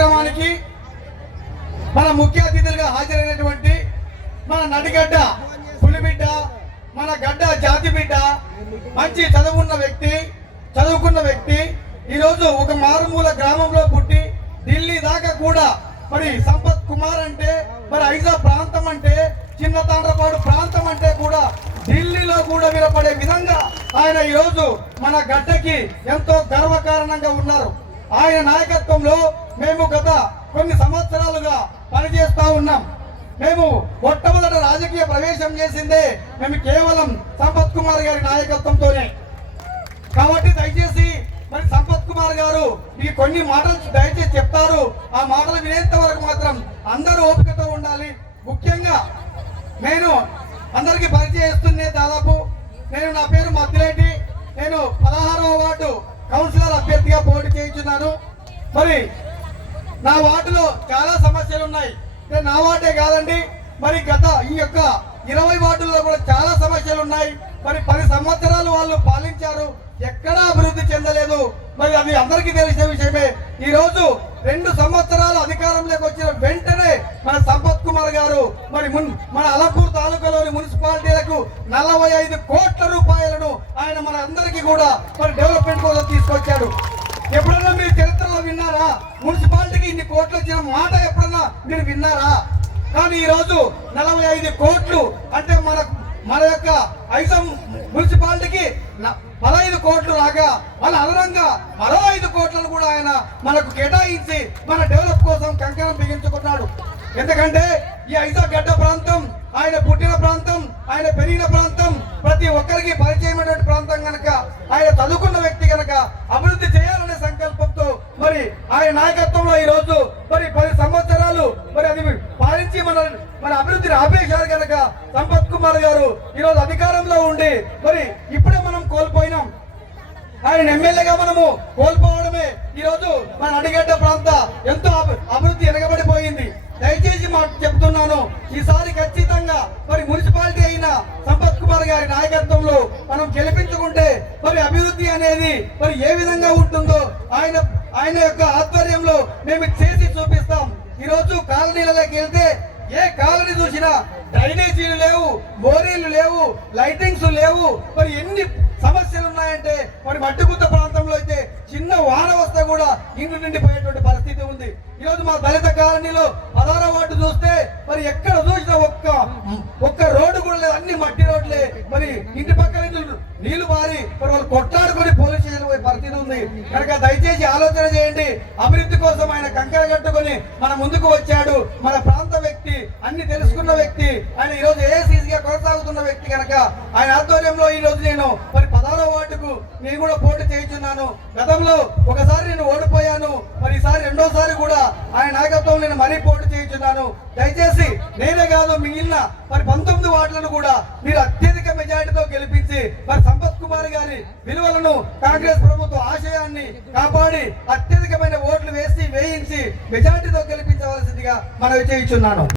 కార్యక్రమానికి మన ముఖ్య అతిథులుగా హాజరైనటువంటి మన నడిగడ్డ పులిబిడ్డ మన గడ్డ జాతి బిడ్డ మంచి చదువున్న వ్యక్తి చదువుకున్న వ్యక్తి ఈరోజు ఒక మారుమూల గ్రామంలో పుట్టి ఢిల్లీ దాకా కూడా మరి సంపత్ కుమార్ అంటే మరి ఐజా ప్రాంతం అంటే చిన్న తాండ్రపాడు ప్రాంతం అంటే కూడా ఢిల్లీలో కూడా వినపడే విధంగా ఆయన ఈరోజు మన గడ్డకి ఎంతో గర్వకారణంగా ఉన్నారు. ఆయన నాయకత్వంలో మేము గత కొన్ని సంవత్సరాలుగా పనిచేస్తా ఉన్నాం. మేము మొట్టమొదట రాజకీయ ప్రవేశం చేసిందే మేము కేవలం సంపత్ కుమార్ గారి నాయకత్వంతోనే. కాబట్టి దయచేసి మరి సంపత్ కుమార్ గారు మీ కొన్ని మాటలు దయచేసి చెప్తారు. ఆ మాటలు వినేంత వరకు మాత్రం అందరూ ఓపికతో ఉండాలి. ముఖ్యంగా నేను అందరికీ పరిచయం చేస్తున్నే దాదాపు నేను నా పేరు మద్దిరెడ్డి. నేను పదహారవ వార్డు కౌన్సిలర్ అభ్యర్థిగా పోటీ చేయించున్నాను. మరి నా వార్డులో చాలా సమస్యలు ఉన్నాయి. అంటే నా వార్డే కాదండి. మరి గత ఈ యొక్క ఇరవై వార్డుల్లో కూడా చాలా సమస్యలు ఉన్నాయి. మరి పది సంవత్సరాలు వాళ్ళు పాలించారు. ఎక్కడా అభివృద్ధి చెందలేదు. మరి అది అందరికీ తెలిసిన విషయమే. ఈ రోజు రెండు సంవత్సరాలు అధికారంలోకి వచ్చిన వెంటనే మన సంపత్ కుమార్ గారు మరి మున్ మన అలంపూర్ మున్సిపాలిటీలకు నలభై ఐదు కోట్ల రూపాయలను ఆయన మన అందరికీ కూడా మరి డెవలప్మెంట్ కోసం తీసుకొచ్చాడు. ఎప్పుడన్నా మీరు చరిత్రలో విన్నారా? మున్సిపాలిటీకి ఇన్ని కోట్లు వచ్చిన మాట ఎప్పుడన్నా మీరు విన్నారా? కానీ ఈ రోజు నలభై ఐదు కోట్లు అంటే మన మన యొక్క ఐసం మున్సిపాలిటీకి పదహైదు కోట్లు రాగా వాళ్ళ అదనంగా మరో ఐదు కోట్లను కూడా ఆయన మనకు కేటాయించి మన డెవలప్ కోసం కంకణం బిగించుకున్నాడు. ఎందుకంటే ఈ ఐసా గడ్డ ప్రాంతం ఆయన పుట్టిన ప్రాంతం ఆయన పెరిగిన ప్రాంతం ప్రతి ఒక్కరికి పరిచయమైనటువంటి ప్రాంతం కనుక ఆయన చదువుకున్న వ్యక్తి కనుక అభివృద్ధి చేయాలనే సంకల్పంతో మరి ఆయన నాయకత్వంలో ఈ రోజు మరి పది సంవత్సరాలు మరి అది పాలించి మన మన అభివృద్ధిని ఆపేశారు కనుక సంపత్ కుమార్ గారు ఈ రోజు అధికారంలో ఉండి మరి ఇప్పుడే మనం కోల్పోయినాం. ఆయన ఎమ్మెల్యేగా మనము కోల్పోవడమే ఈ రోజు మన అడిగడ్డ ప్రాంత ఎంతో అభివృద్ధి వెనకబడిపోయింది దయచేసి మా ఈసారి ఖచ్చితంగా మరి మున్సిపాలిటీ అయిన సంపత్ కుమార్ గారి నాయకత్వంలో మనం గెలిపించుకుంటే మరి అభివృద్ధి అనేది మరి ఏ విధంగా ఉంటుందో ఆయన ఆయన యొక్క ఆధ్వర్యంలో మేము చేసి చూపిస్తాం. ఈరోజు కాలనీలలోకి వెళ్తే ఏ కాలనీ చూసినా డ్రైనేజీలు లేవు బోరీలు లేవు లైటింగ్స్ లేవు. మరి ఎన్ని సమస్యలు ఉన్నాయంటే మరి మట్టిగుత్త ప్రాంతంలో అయితే చిన్న వాన వస్తే కూడా ఇంటి నిండిపోయేటువంటి పరిస్థితి ఉంది. ఈరోజు మా దళిత కాలనీలో పదహారో వార్డు చూస్తే మరి ఎక్కడ చూసినా ఒక్క ఒక్క రోడ్డు కూడా లేదు అన్ని మట్టి రోడ్లే. మరి ఇంటి పక్కన నీళ్ళు- మారి మరి వాళ్ళు కొట్లాడుకొని పోలీస్ స్టేషన్ పోయి పరిస్థితి ఉంది. కనుక దయచేసి ఆలోచన చేయండి. అభివృద్ధి కోసం ఆయన కంకర కట్టుకొని మన ముందుకు వచ్చాడు. మన ప్రాంత వ్యక్తి అన్ని తెలుసుకున్న వ్యక్తి ఆయన ఈరోజు రోజు గా కొనసాగుతున్న వ్యక్తి కనుక ఆయన ఆధ్వర్యంలో ఈ రోజు నేను మరి పదహారో వార్డుకు నేను కూడా పోటీ చేయించున్నాను. గతంలో ఒకసారి నేను ఓడిపోయాను. రెండోసారి కూడా ఆయన నాయకత్వం నేను మరీ పోటీ చేయించున్నాను. దయచేసి నేనే కాదు మిగిలిన మరి పంతొమ్మిది వార్డులను కూడా మీరు అత్యధిక మెజారిటీతో గెలిపించి మరి సంపత్ కుమార్ గారి విలువలను కాంగ్రెస్ ప్రభుత్వ ఆశయాన్ని కాపాడి అత్యధికమైన ఓట్లు వేసి వేయించి మెజారిటీతో గెలిపించవలసిందిగా మనవి చేయించున్నాను.